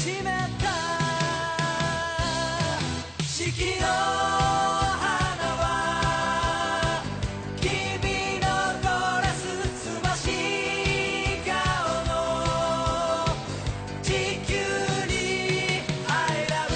しめた四季の花は君のコーラスすまし顔の地球に I love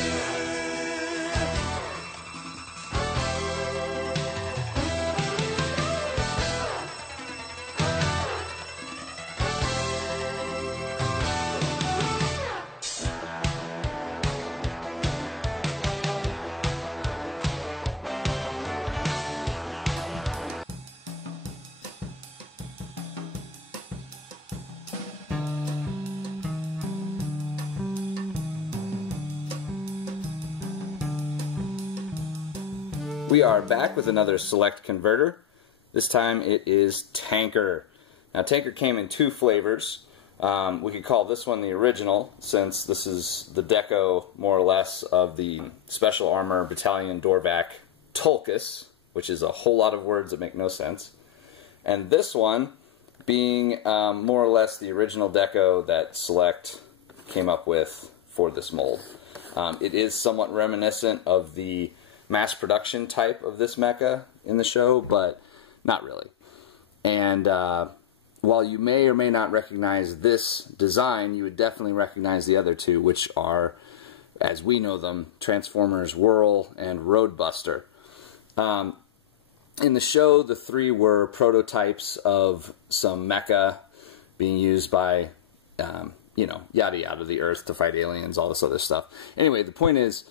We are back with another Select Converter. This time it is Tanker. Now Tanker came in two flavors. We could call this one the original, since this is the deco, more or less, of the Special Armor Battalion Dorvac Tulkus, which is a whole lot of words that make no sense. And this one being more or less the original deco that Select came up with for this mold. It is somewhat reminiscent of the mass production type of this mecha in the show, but not really. And while you may or may not recognize this design, you would definitely recognize the other two, which are, as we know them, Transformers Whirl and Roadbuster. In the show, the three were prototypes of some mecha being used by, you know, yada yada, the Earth to fight aliens, all this other stuff. Anyway, the point is,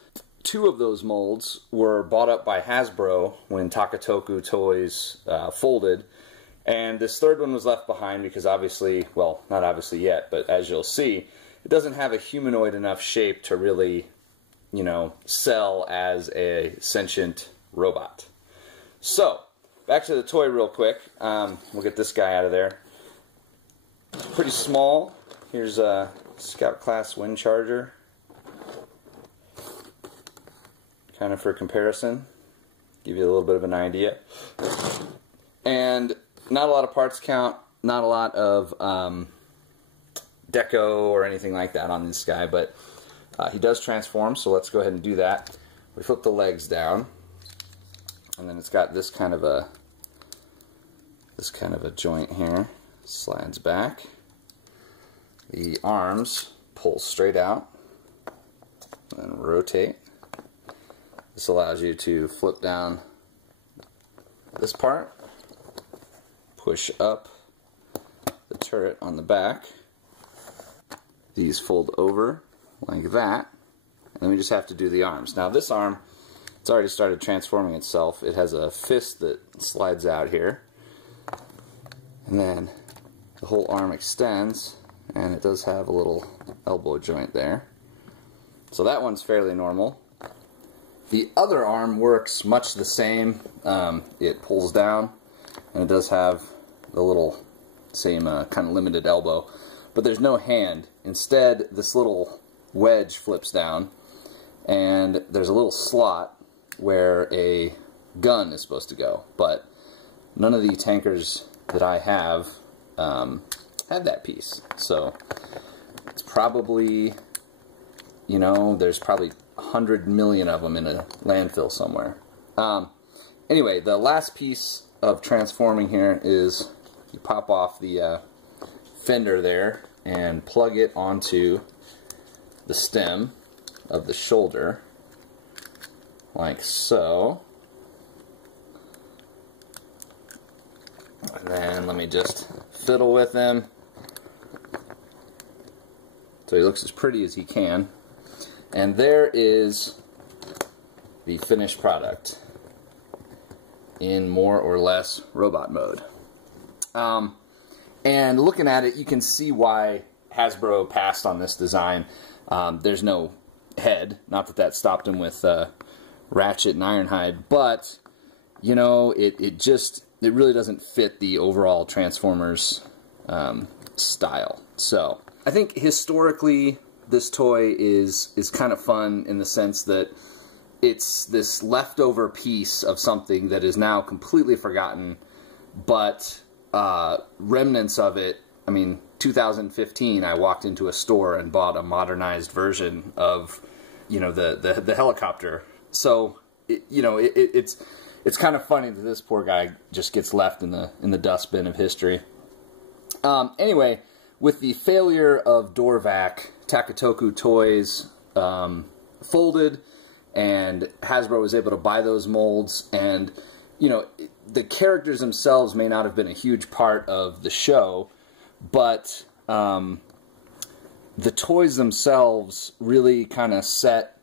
two of those molds were bought up by Hasbro when Takatoku Toys folded, and this third one was left behind because obviously, well, not obviously yet, but as you'll see, it doesn't have a humanoid enough shape to really, you know, sell as a sentient robot. So, back to the toy real quick. We'll get this guy out of there. It's pretty small. Here's a Scout Class Wind Charger. Kind of for comparison, give you a little bit of an idea. And not a lot of parts count, not a lot of deco or anything like that on this guy, but he does transform, so let's go ahead and do that. We flip the legs down, and then it's got this kind of a joint here. Slides back. The arms pull straight out and rotate. This allows you to flip down this part, push up the turret on the back. These fold over like that, and then we just have to do the arms. Now this arm, it's already started transforming itself. It has a fist that slides out here, and then the whole arm extends, and it does have a little elbow joint there. So that one's fairly normal. The other arm works much the same. It pulls down, and it does have the little same kind of limited elbow, but there's no hand. Instead, this little wedge flips down, and there's a little slot where a gun is supposed to go, but none of the tankers that I have that piece. So it's probably, you know, there's probably 100 million of them in a landfill somewhere. Anyway, the last piece of transforming here is you pop off the fender there and plug it onto the stem of the shoulder, like so. And then let me just fiddle with him so he looks as pretty as he can. And there is the finished product in more or less robot mode. And looking at it, you can see why Hasbro passed on this design. There's no head, not that that stopped him with Ratchet and Ironhide, but you know, it really doesn't fit the overall Transformers style. So I think historically this toy is kind of fun in the sense that it's this leftover piece of something that is now completely forgotten, but remnants of it, I mean, 2015, I walked into a store and bought a modernized version of, you know, the helicopter. So, it's kind of funny that this poor guy just gets left in the dustbin of history. Anyway, with the failure of Dorvac, Takatoku Toys folded, and Hasbro was able to buy those molds, and, you know, the characters themselves may not have been a huge part of the show, but the toys themselves really kind of set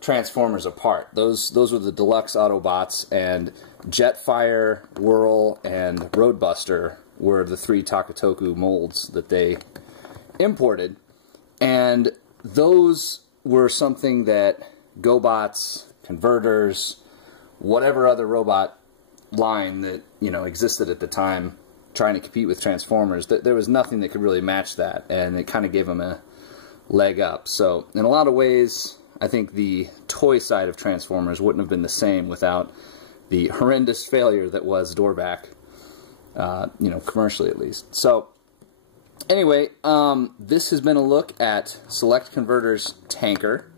Transformers apart. Those were the deluxe Autobots, and Jetfire, Whirl, and Roadbuster were the 3 Takatoku molds that they imported, and those were something that GoBots, Convertors, whatever other robot line that, you know, existed at the time trying to compete with Transformers, there was nothing that could really match that, and it kind of gave them a leg up. So in a lot of ways, I think the toy side of Transformers wouldn't have been the same without the horrendous failure that was Dorvac, you know, commercially at least. So anyway, this has been a look at Select Convertor's Tanker.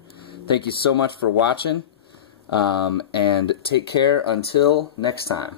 Thank you so much for watching, and take care until next time.